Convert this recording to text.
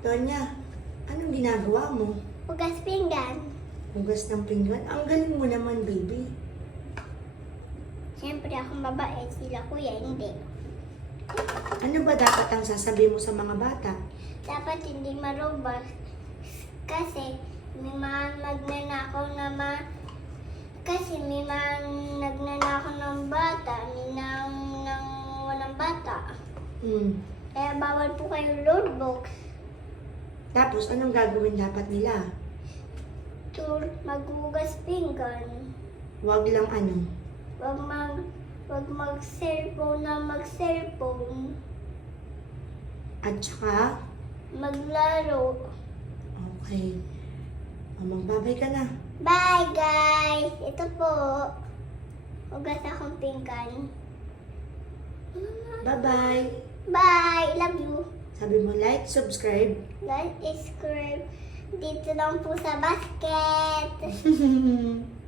Tonya, anong ginagawa mo? Hugas pinggan. Hugas ng pinggan? Ang galing mo naman, baby. Siyempre akong babae, sila kuya hindi. Ano ba dapat ang sasabihin mo sa mga bata? Dapat hindi marubas. Kasi may mga nagnanakaw na ma... Kasi may mga nagnanakaw ng bata, may nang, nang walang bata. Hmm. Kaya bawal po kayo load box. Tapos, anong gagawin dapat nila? Tour, maghugas pinggan. Huwag lang ano. Wag mag... Wag mag-cellphone na mag-cellphone. At saka, Maglaro. okay. O, magbabay ka na. Bye guys! Ito po. Hugas akong pinggan. Bye-bye. Bye! Love you! Sabi mo, like, subscribe. Like, subscribe. Dito lang po sa basket.